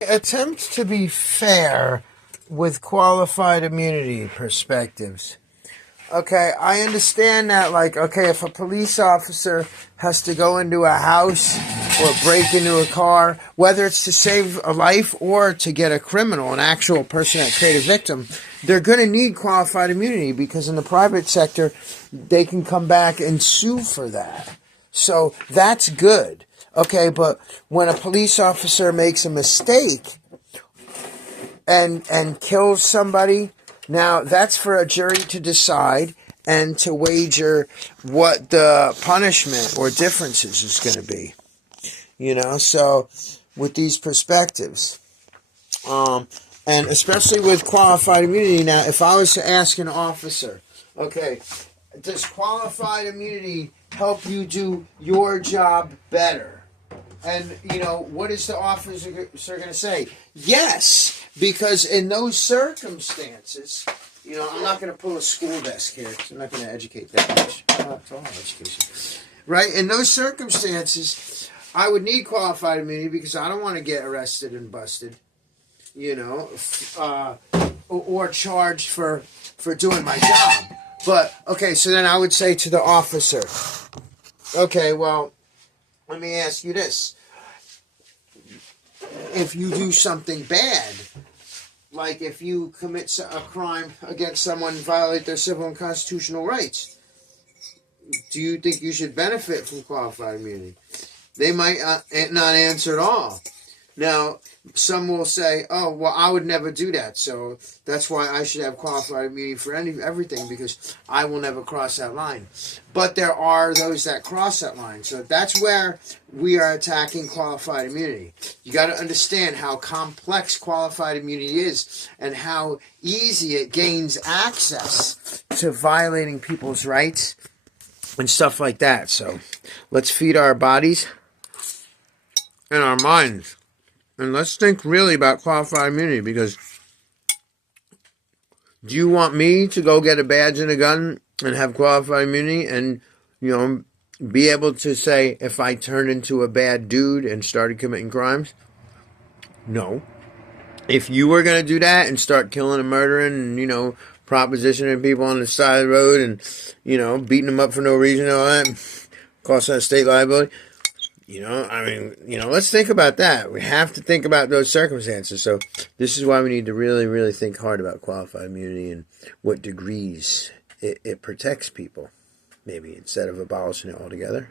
Attempt to be fair with qualified immunity perspectives. Okay, I understand that, if a police officer has to go into a house or break into a car, whether it's to save a life or to get a criminal, an actual person that created a victim, they're going to need qualified immunity because in the private sector, they can come back and sue for that. So that's good. Okay, but when a police officer makes a mistake and kills somebody, now that's for a jury to decide and to wager what the punishment or differences is going to be. So with these perspectives, and especially with qualified immunity. Now, if I was to ask an officer, okay, does qualified immunity help you do your job better? And, what is the officer going to say? Yes, because in those circumstances, I'm not going to pull a school desk here because I'm not going to educate that much. It's all education. Right? In those circumstances, I would need qualified immunity because I don't want to get arrested and busted, or charged for doing my job. But, okay, so then I would say to the officer, okay, well, let me ask you this. If you do something bad, like if you commit a crime against someone and violate their civil and constitutional rights, do you think you should benefit from qualified immunity? They might not answer at all. Now, some will say, oh, well, I would never do that, so that's why I should have qualified immunity for everything, because I will never cross that line. But there are those that cross that line, so that's where we are attacking qualified immunity. You got to understand how complex qualified immunity is and how easy it gains access to violating people's rights and stuff like that. So let's feed our bodies and our minds. And let's think really about qualified immunity, because do you want me to go get a badge and a gun and have qualified immunity and, be able to say if I turned into a bad dude and started committing crimes? No. If you were going to do that and start killing and murdering and, propositioning people on the side of the road and, beating them up for no reason and all that, cost us state liability, let's think about that. We have to think about those circumstances. So this is why we need to really, really think hard about qualified immunity and what degrees it protects people, maybe, instead of abolishing it altogether.